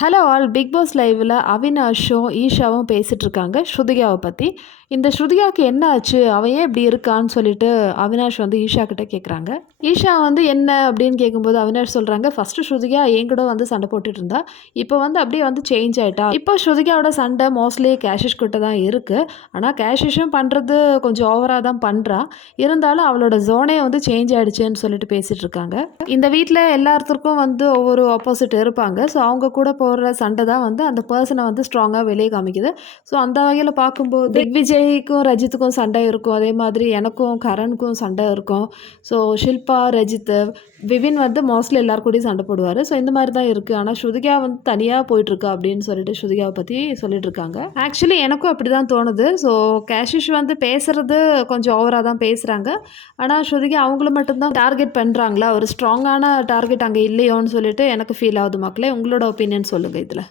Hello all big pass லைவில் அவினாஷும் ஈஷாவும் பேசிகிட்டு இருக்காங்க ஸ்ருதிகாவை பற்றி இந்த ஸ்ருதிகாவுக்கு என்ன ஆச்சு? அவன் ஏன் இப்படி இருக்கான்னு சொல்லிட்டு அவினாஷ் வந்து ஈஷா கிட்ட கேட்குறாங்க ஈஷா வந்து என்ன அப்படின்னு கேட்கும்போது அவினாஷ் சொல்கிறாங்க ஃபஸ்ட்டு ஸ்ருதிகா என் கூட வந்து சண்டை போட்டுட்டு இருந்தா. இப்போ வந்து அப்படியே வந்து சேஞ்ச் ஆகிட்டா இப்போ ஸ்ருதிகாவோட சண்டை மோஸ்ட்லி கேஷிஷ் கிட்ட தான் இருக்குது ஆனால் கேஷிஷும் பண்ணுறது கொஞ்சம் ஓவராக தான் பண்ணுறா இருந்தாலும் அவளோட ஜோனே வந்து சேஞ்ச் ஆகிடுச்சுன்னு சொல்லிட்டு பேசிகிட்டு இருக்காங்க இந்த வீட்டில் எல்லாத்துக்கும் வந்து ஒவ்வொரு ஆப்போசிட் இருப்பாங்க. ஸோ அவங்க கூட போடுற சண்டை தான் வந்து அந்த பர்சனை வந்து ஸ்ட்ராங்காக வெளியே காமிக்குது. ஸோ அந்த வகையில் பார்க்கும்போது திக்விஜய்க்கும் ரஜித்துக்கும் சண்டை இருக்கும். அதே மாதிரி எனக்கும் கரனுக்கும் சண்டை இருக்கும். ஸோ ஷில்பா ரஜித் விபின் வந்து மோஸ்ட்லி எல்லாரு கூடயும் சண்டை போடுவார். ஸோ இந்த மாதிரி தான் இருக்குது ஆனால் ஸ்ருதிகா வந்து தனியாக போயிட்டுருக்கா அப்படின்னு சொல்லிட்டு ஸ்ருதிகாவை பற்றி சொல்லிட்டு இருக்காங்க. ஆக்சுவலி எனக்கும் அப்படி தான் தோணுது. ஸோ கேஷிஷ் வந்து பேசுகிறது கொஞ்சம் ஓவராக தான் பேசுகிறாங்க ஆனால் ஸ்ருதிகா அவங்கள மட்டும்தான் டார்கெட் பண்ணுறாங்களா ஒரு ஸ்ட்ராங்கான டார்கெட் அங்கே இல்லையோன்னு சொல்லிட்டு எனக்கு ஃபீல் ஆகுது மக்களே. உங்களோட ஒப்பீனியன் சொல்லுங்கள் இதில்.